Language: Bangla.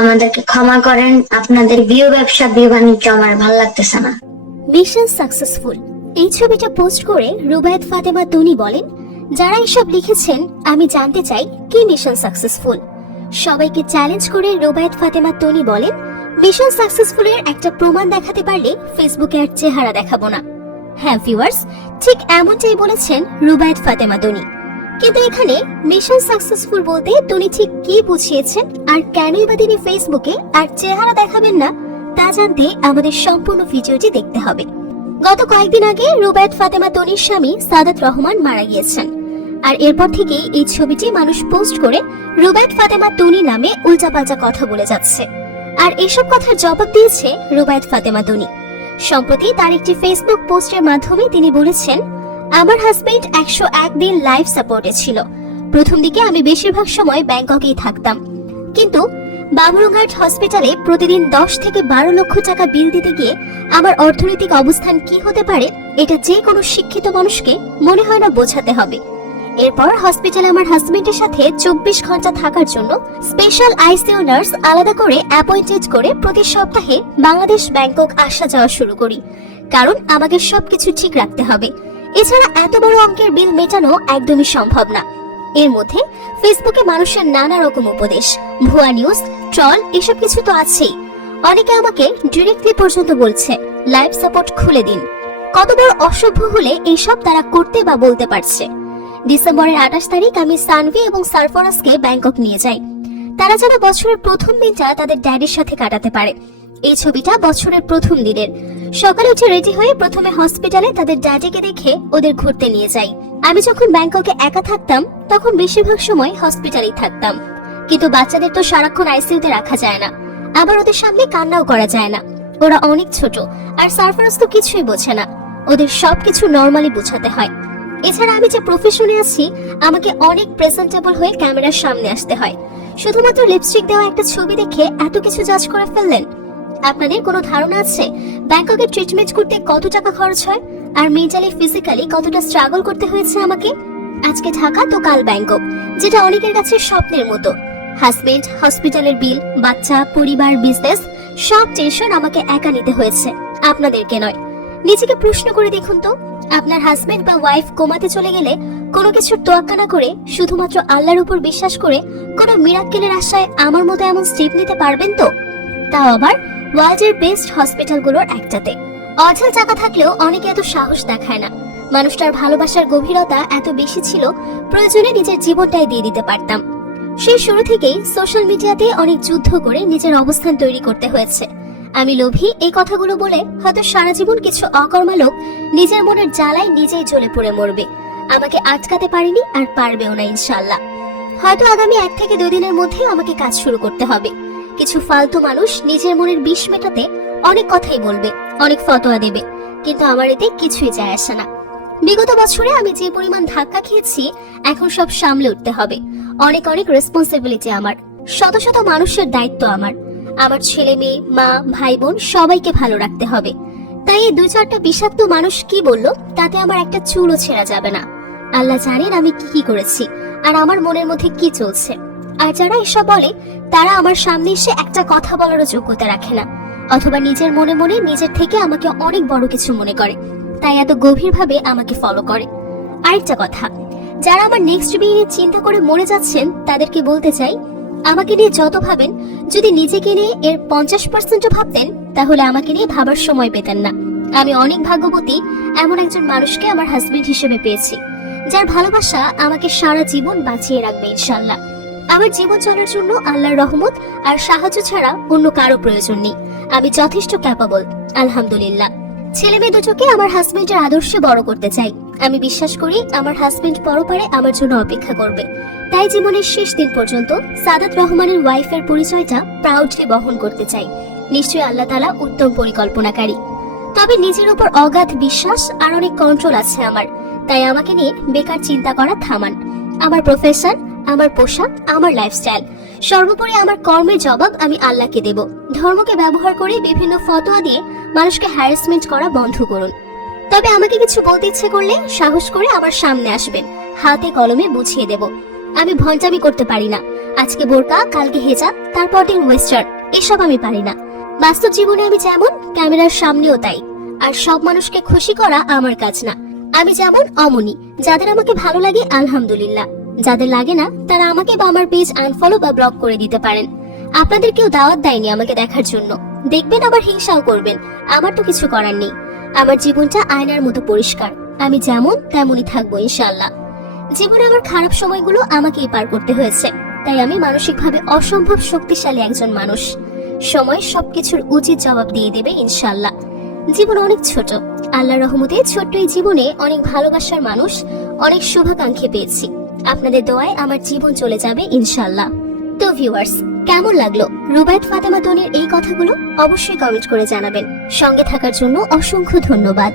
আমাদেরকে ক্ষমা করেন। আপনাদের বিয়ে ব্যবসা, বিয়ে বাণিজ্য আমার ভালো লাগতেছে না। মিশন সাকসেসফুল এই ছবিটা পোস্ট করে রুবায়েত ফাতেমা তনি বলেন, যারা এসব লিখেছেন, আমি জানতে চাই কি মিশন সাকসেসফুল সবাইকে চ্যালেঞ্জ করে রুবায়েত ফাতেমা তনি বলেন মিশন সাকসেসফুলের একটা প্রমাণ দেখাতে পারলে ফেসবুকে আর চেহারা দেখাবো না। হ্যাঁ ভিউয়ার্স ঠিক এমনটাই বলেছেন রুবায়েত ফাতেমা তনি। কিন্তু এখানে মিশন সাকসেসফুল বলতে তনি ঠিক কি বুঝিয়েছেন আর কেনই বা তিনি ফেসবুকে আর চেহারা দেখাবেন না, তা জানতে আমাদের সম্পূর্ণ ভিডিওটি দেখতে হবে। গত কয়েকদিন আগে রুবায়েত ফাতেমা তনির স্বামী সাদাত রহমান মারা গিয়েছেন। আর এরপর থেকেই এই ছবিটি মানুষ পোস্ট করে রুবায়ত ফাতেমা তনি নামে উল্টাপাল্টা কথা বলে যাচ্ছে। আর এসব কথার জবাব দিয়েছে রুবায়ত ফাতেমা তনি সম্প্রতি তার একটি ফেসবুক পোস্টের মাধ্যমে তিনি বলেছেন আমার হাজবেন্ড একশো এক দিন লাইফ সাপোর্টে ছিল। প্রথম দিকে আমি বেশিরভাগ সময় ব্যাংককেই থাকতাম। কিন্তু বাবুরঘাট হসপিটালে প্রতিদিন দশ থেকে বারো লক্ষ টাকা বিল দিতে গিয়ে আমার অর্থনৈতিক অবস্থান কি হতে পারে, এটা যে কোনো শিক্ষিত মানুষকে মনে হয় না বোঝাতে হবে। এরপর হসপিটালে আমার হাজবেন্ডের সাথে চব্বিশ ঘণ্টা থাকার জন্য স্পেশাল আইসিইউ নার্স আলাদা করে অ্যাপয়েন্টেড করে প্রতি সপ্তাহে বাংলাদেশ ব্যাংকক আসা যাওয়া শুরু করি। কারণ আমাকে সবকিছু ঠিক রাখতে হবে। এছাড়া এত বড় অঙ্কের বিল মেটানো একদমই সম্ভব না। এর মধ্যে ফেসবুকে মানুষের নানা রকম উপদেশ, ভুয়া নিউজ ট্রল এসব কিছু তো আছেই। অনেকে আমাকে ডিরেক্টলি পর্যন্ত বলছে লাইভ সাপোর্ট খুলে দিন। কত বড় অসভ্য হলে এইসব তারা করতে বা বলতে পারছে। ডিসেম্বরের আঠাশ তারিখ আমি সানভি এবং সারফরাসকে ব্যাংকক নিয়ে যাই। তারা যেন বছরের প্রথম দিনটা তাদের ড্যাডির সাথে কাটাতে পারে। এই ছবিটা বছরের প্রথম দিনের। সকালে উঠে রেডি হয়ে প্রথমে হসপিটালে তাদের ড্যাডিকে দেখে ওদের ঘুরতে নিয়ে যাই। আমি যখন ব্যাংককে একা থাকতাম, তখন বেশিরভাগ সময় হসপিটালেই থাকতাম। কিন্তু বাচ্চাদের তো সারাক্ষণ আইসিইউতে রাখা যায় না। আবার ওদের সামনে কান্নাও করা যায় না। ওরা অনেক ছোট, আর সারফারাজ তো কিছুই বোঝে না। ওদের সবকিছু নর্মালি বোঝাতে হয়। এছাড়া আমি যে প্রফেশনে আছি, আমাকে অনেক প্রেজেন্টেবল হয়ে ক্যামেরার সামনে আসতে হয়। শুধুমাত্র লিপস্টিক দেওয়া একটা ছবি দেখে এত কিছু জাজ করে ফেললেন? আপনাদের কোনো ধারণা আছে? ব্যাংককে ট্রিটমেন্ট করতে কত টাকা খরচ হয়? আর মেন্টালি ফিজিক্যালি কতটা স্ট্রাগল করতে হয়েছে আমাকে? আজকে ঢাকা তো কাল ব্যাংকক, যেটা অনেকের কাছে স্বপ্নের মতো। হাজবেন্ড হসপিটালের বিল বাচ্চা, পরিবার বিজনেস সব টেনশন আমাকে একা নিতে হয়েছে। আপনাদেরকে নয়। নিজেকে প্রশ্ন করে দেখুন তো, আপনার হাজবেন্ড বা ওয়াইফ কোমাতে চলে গেলে কোনো কিছুর তোয়াক্কা না করে, শুধুমাত্র আল্লাহর উপর বিশ্বাস করে কোনো মিরাক্কেলের আশায় আমার মতো এমন স্টেপ নিতে পারবেন তো? তাও আবার ওয়ার্ল্ডের বেস্ট হসপিটালগুলোর একটাতে। অঝাল টাকা থাকলেও অনেকে এত সাহস দেখায় না। মানুষটার ভালোবাসার গভীরতা এত বেশি ছিল, প্রয়োজনে নিজের জীবনটাই দিয়ে দিতে পারতাম। সেই শুরু থেকেই সোশ্যাল মিডিয়াতে অনেক যুদ্ধ করে নিজের অবস্থান তৈরি করতে হয়েছে। আমি লোভী এই কথাগুলো বলে হয়তো সারা জীবন কিছু অকর্মা লোক নিজের মনের জ্বালায় নিজেই জ্বলে পড়ে মরবে। আমাকে আটকাতে পারিনি আর পারবেও না ইনশাল্লাহ হয়তো আগামী এক থেকে দুদিনের মধ্যে আমাকে কাজ শুরু করতে হবে। কিছু ফালতু মানুষ নিজের মনের বিষ মেটাতে অনেক কথাই বলবে, অনেক ফতোয়া দেবে, কিন্তু আমার এতে কিছুই যায় আসে না। বিগত বছরে আমি যে পরিমাণ ধাক্কা খেয়েছি, এখন সব সামলে উঠতে হবে। অনেক অনেক রেসপন্সিবিলিটি আমার, শত শত মানুষের দায়িত্ব আমার। আমার ছেলে মেয়ে, মা, ভাই, বোন সবাইকে ভালো রাখতে হবে। তাই এই দুই চারটা বিষাক্ত মানুষ কি বলল, তাতে আমার একটা চুলও ছেঁড়া যাবে না। আল্লাহ জানেন আমি কি কি করেছি, আর আমার মনের মধ্যে কি চলছে। আর যারা এসব বলে, তারা আমার সামনে এসে একটা কথা বলারও যোগ্যতা রাখে না। অথবা নিজের মনে মনে নিজের থেকে আমাকে অনেক বড় কিছু মনে করে। তাই এত গভীরভাবে আমাকে ফলো করে। আরেকটা কথা, যারা আমার নেক্সট বিয়ে নিয়ে চিন্তা করে মরে যাচ্ছেন, তাদেরকে বলতে চাই, আমাকে নিয়ে যত ভাবেন, যদি নিজেকে নিয়ে এর পঞ্চাশ পার্সেন্টও ভাবতেন, তাহলে আমাকে নিয়ে ভাবার সময় পেতেন না। আমি অনেক ভাগ্যবতী, এমন একজন মানুষকে আমার হাজবেন্ড হিসেবে পেয়েছি, যার ভালোবাসা আমাকে সারা জীবন বাঁচিয়ে রাখবে ইনশাল্লাহ আমার জীবন চলার জন্য আল্লাহর রহমত আর সাহায্য ছাড়া অন্য কারও প্রয়োজন নেই। আমি যথেষ্ট ক্যাপাবল আলহামদুলিল্লাহ। ছেলে মেয়ে দুটোকে আমার হাজবেন্ডের আদর্শে বড় করতে চাই। আমি বিশ্বাস করি আমার হাজবেন্ড পরপারে আমার জন্য অপেক্ষা করবে। তাই জীবনের শেষ দিন পর্যন্ত সাদাত রহমানের ওয়াইফের পরিচয়টা প্রাউডলি বহন করতে চাই। নিশ্চয়ই আল্লাহ তালা উত্তম পরিকল্পনাকারী। তবে নিজের উপর অগাধ বিশ্বাস আর অনেক কন্ট্রোল আছে আমার। তাই আমাকে নিয়ে বেকার চিন্তা করা থামান। আমার প্রফেশন আমার পোশাক, আমার লাইফস্টাইল সর্বোপরি আমার কর্মের জবাব আমি আল্লাহকে দেব। ধর্মকে ব্যবহার করে বিভিন্ন ফতোয়া দিয়ে মানুষকে হ্যারাসমেন্ট করা বন্ধ করুন। তবে আমাকে কিছু বলতে ইচ্ছে করলে সাহস করে আমার সামনে আসবেন। হাতে কলমে বুঝিয়ে দেব। আমি ভণ্ডামি করতে পারি না। আজকে বোরকা, কালকে হেজাব, তারপর দিন ওয়েস্টার্ন এসব আমি পারি না। বাস্তব জীবনে আমি যেমন, ক্যামেরার সামনেও তাই। আর সব মানুষকে খুশি করা আমার কাজ না। আমি যেমন, অমনি। যাদের আমাকে ভালো লাগে, আলহামদুলিল্লাহ। যাদের লাগে না, তারা আমাকে বা আমার পেজ আনফলো বা ব্লক করে দিতে পারেন। আপনাদের কেউ দাওয়াত দেয়নি আমাকে দেখার জন্য। দেখবেন আবার হিংসাও করবেন। আমার তো কিছু করার নেই। আমার জীবনটা আয়নার মতো পরিষ্কার। আমি যেমন, তেমনই থাকব ইনশাল্লাহ জীবনে আমার খারাপ সময়গুলো আমাকেই পার করতে হয়েছে। তাই আমি মানসিকভাবে অসম্ভব শক্তিশালী একজন মানুষ। সময় সবকিছুর উচিত জবাব দিয়ে দেবে ইনশাল্লাহ জীবন অনেক ছোট। আল্লাহর রহমতে ছোট্ট এই জীবনে অনেক ভালোবাসার মানুষ, অনেক শুভাকাঙ্ক্ষী পেয়েছি। আপনাদের দোয়ায় আমার জীবন চলে যাবে ইনশাল্লাহ তো ভিউয়ার্স কেমন লাগল? রুবায়ত ফাতেমা তনির এই কথাগুলো অবশ্যই কমেন্ট করে জানাবেন। সঙ্গে থাকার জন্য অসংখ্য ধন্যবাদ।